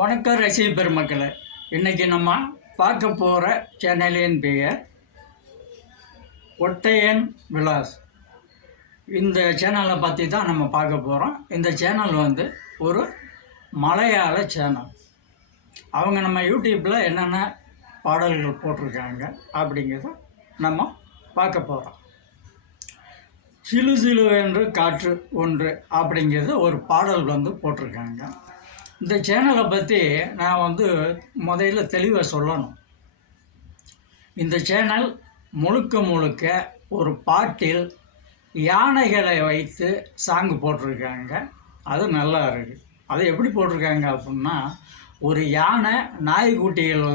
வணக்கம் ரசிக பெருமக்களே. இன்றைக்கி நம்ம பார்க்க போகிற சேனலின் பெயர் ஒட்டையன் விலாஸ். இந்த சேனலை பற்றி தான் நம்ம பார்க்க போகிறோம். இந்த சேனல் ஒரு மலையாள சேனல். அவங்க நம்ம யூடியூப்பில் என்னென்ன பாடல்கள் போட்டிருக்காங்க அப்படிங்கிறத நம்ம பார்க்க போகிறோம். சிலு சிலு என்று காற்று ஒன்று அப்படிங்கிறது ஒரு பாடல் போட்டிருக்காங்க. இந்த சேனலை பற்றி நான் முதல்ல தெளிவாக சொல்லணும். இந்த சேனல் முழுக்க ஒரு பாட்டில் யானைகளை வைத்து சாங்கு போட்டிருக்காங்க. அது நல்லா இருக்குது. அது எப்படி போட்டிருக்காங்க அப்படின்னா, ஒரு யானை நாய்க்குட்டிகள்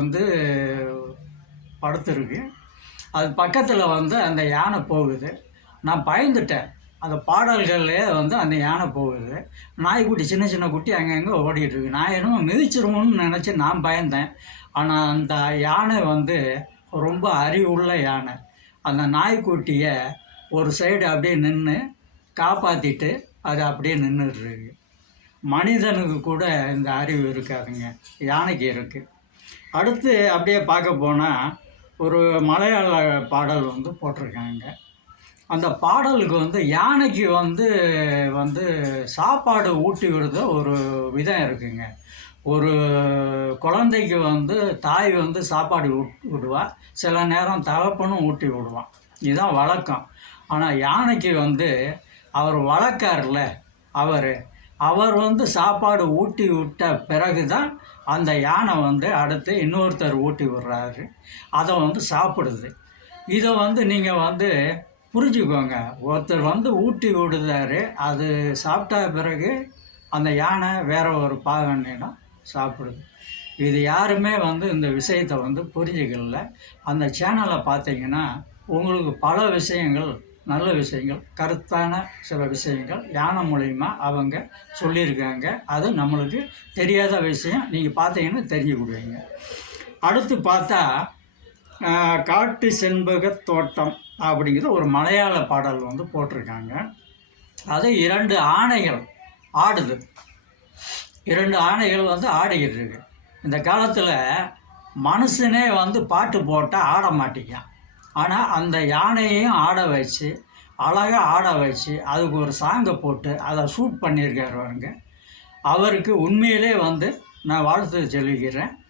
படுத்துருக்கு. அது பக்கத்தில் அந்த யானை போகுது. நான் பயந்துட்டேன். அந்த பாடல்கள்லே அந்த யானை போகுது. நாய்க்குட்டி சின்ன சின்ன குட்டி அங்கங்கே ஓடிட்டுருக்கு. நான் என்னமோ மிதிச்சிருவோம்னு நினச்சி நான் பயந்தேன். ஆனால் அந்த யானை ரொம்ப அறிவுள்ள யானை. அந்த நாய்க்குட்டியை ஒரு சைடு அப்படியே நின்று காப்பாற்றிட்டு அது அப்படியே நின்றுட்டுருக்கு. மனிதனுக்கு கூட இந்த அறிவு இருக்காதுங்க, யானைக்கு இருக்குது. அடுத்து அப்படியே பார்க்க போனால் ஒரு மலையாள பாடல் போட்டிருக்காங்க. அந்த பாடலுக்கு யானைக்கு சாப்பாடு ஊட்டி விடுற ஒரு விதம் இருக்குங்க. ஒரு குழந்தைக்கு தாய் சாப்பாடு விடுவா, சில நேரம் தகப்பனும் ஊட்டி விடுவான். இதுதான் வழக்கம். ஆனால் யானைக்கு அவர் வளர்க்கார்ல, அவர் சாப்பாடு ஊட்டி விட்ட பிறகு தான் அந்த யானை அடுத்து இன்னொருத்தர் ஊட்டி விடுறாரு. அதை சாப்பிடுது. இதை நீங்கள் புரிஞ்சுக்கோங்க. ஒருத்தர் ஊட்டி விடுதாரு, அது சாப்பிட்டா பிறகு அந்த யானை வேற ஒரு பாகனிடம் சாப்பிடுது. இது யாருமே இந்த விஷயத்தை புரிஞ்சுக்கல. அந்த சேனலை பார்த்தீங்கன்னா உங்களுக்கு பல விஷயங்கள், நல்ல விஷயங்கள், கருத்தான சில விஷயங்கள் யானை மூலிமா அவங்க சொல்லியிருக்காங்க. அது நம்மளுக்கு தெரியாத விஷயம். நீங்கள் பார்த்தீங்கன்னா தெரிஞ்சுக்கிடுவீங்க. அடுத்து பார்த்தா காட்டு செண்பக தோட்டம் அப்படிங்கிற ஒரு மலையாள பாடல் போட்டிருக்காங்க. அது 2 ஆணைகள் ஆடுது. 2 ஆணைகள் ஆடிக்கிட்டு இருக்கு. இந்த காலத்தில் மனுஷனே பாட்டு போட்டால் ஆட மாட்டேங்கான். ஆனால் அந்த யானையையும் ஆட வச்சு, அழகாக ஆட வச்சு, அதுக்கு ஒரு சாங்கை போட்டு அதை ஷூட் பண்ணியிருக்காருங்க. அவருக்கு உண்மையிலே நான் வாழ்த்து சொல்லிக்கிறேன்.